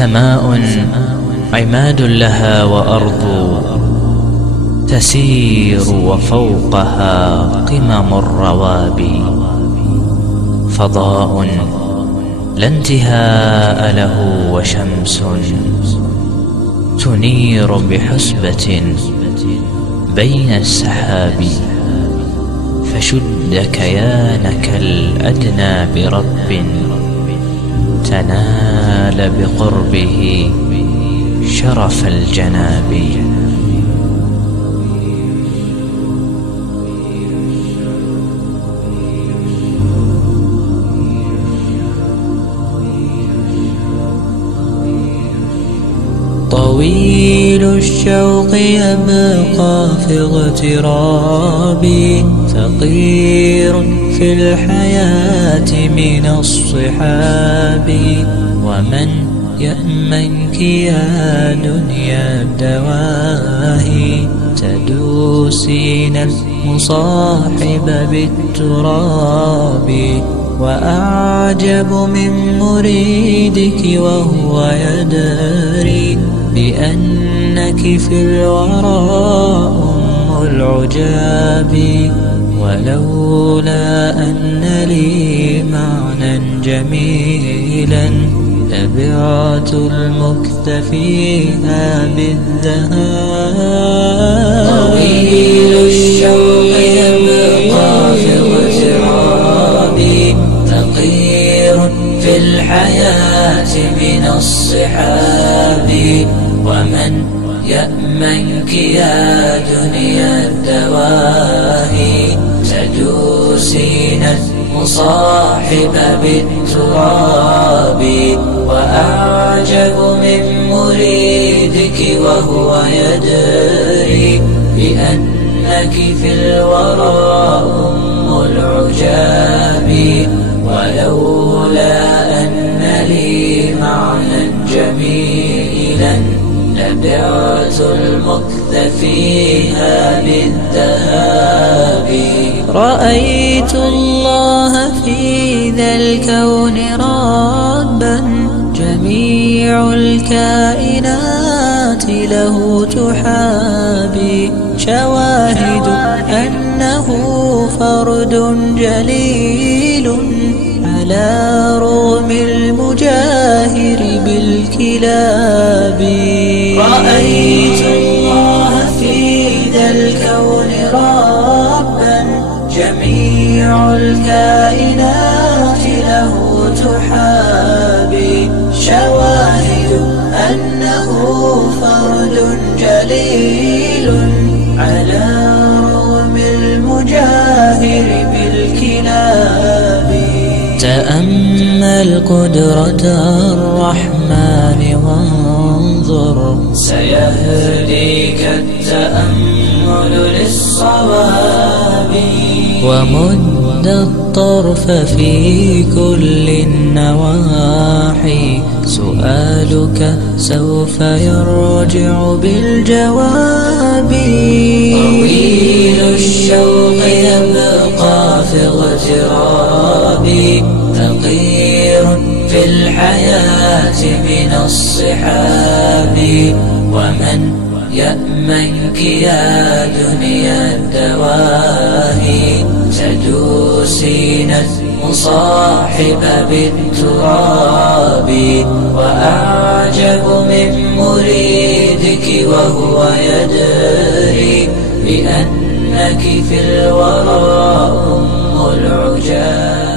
سماء عماد لها وأرض تسير وفوقها قمم الروابي، فضاء لا انتهاء له وشمس تنير بحسبة بين السحاب، فشد كيانك الأدنى برب تنال بقربه شرف الجناب. طويل الشوق يبقى في اغترابي، ثقير في الحياة من الصحاب، ومن يأمنك يا دنيا الدواهي، تدوسين المصاحب بالتراب، وأعجب من مريدك وهو يدري بأنك في الورى أم العجاب، ولولا أن لي معنى جميلا لبعت المكث فيها بالذهاب. طويل الشوق يبقى في اغترابي، ثقير في الحياة من الصحاب، ومن يأمنك يا دنيا الدواهي، تدوسين المصاحب بالتراب، وأعجب من مريدك وهو يدري بأنك في الورى أم العجاب، ولولا أن لي معنى جميلا لبعت المكث فيها بالذهاب. رأيت الله في ذا الكون ربا، جميع الكائنات له تحابي، شواهد أنه فرد جليل على رغم المجاهر بالكلاب. رأيت الله في ذا الكون ربا، جميع الكائنات له تحابي، شواهد أنه فرد جليل على رغم المجاهر بالكلاب. تأمل قدرة الرحمن وانظر، سيهديك التأمل للصواب، ومد الطرف في كل النواحي، سؤالك سوف يرجع بالجواب. طويل الشوق يبقى في اغترابي، ثقير في الحياة من الصحاب، ومن يأمنك يا دنيا الدواهي، تدوسين المصاحب بالتراب، وأعجب من مريدك وهو يدري بأنك في الورى أم العجاب.